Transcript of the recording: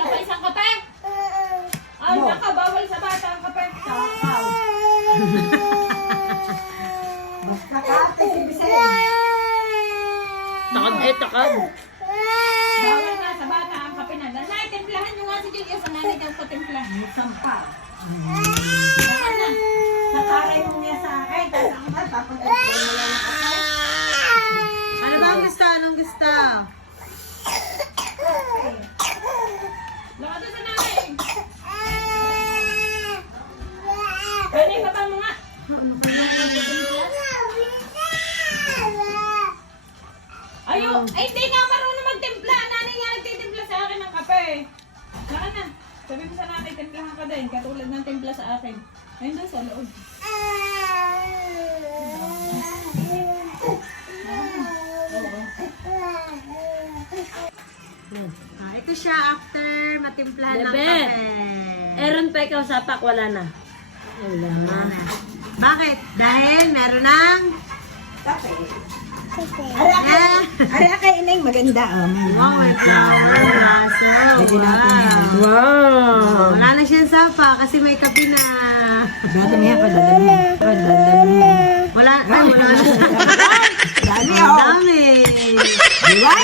timpla pa isang kape. Ay, naka, bawal sa bata ang kape. Sakaw. Basta ka, pisibisay. Takad takad. Bawal nga sa bata ang kape na. Nanay, timplahan nyo nga si Julia sa nanay kang patimpla. Sampal. Saan na? Nataray mo niya sa akin. Tapos ako ba, papagkakita mo lang ako. Ano ba ang gusto? Anong gusto? Lakad sa nanay. Pwede ka ba mga? Ayo, ay hindi nga marunong magtimpla. Nanay nga nagtitimpla sa akin ng kape. Lakad na. Sabi mo sa nanay, timplahan ka din. Katulad ng timpla sa akin. Ayun doon sa loob. Ito siya after matimplahan ng Bebe. kape. Eron pa ikaw sapak, wala na. Wala na. Bakit? Dahil meron ng... Kape. Ari kay ineng maganda. Oh, may flower. Raso. Wow. Wow. Wala na siyang sapa kasi may kape na. Dadamihan ka, dadamihan. Wala. Ay, wala na. Dami Ang dami. Diba?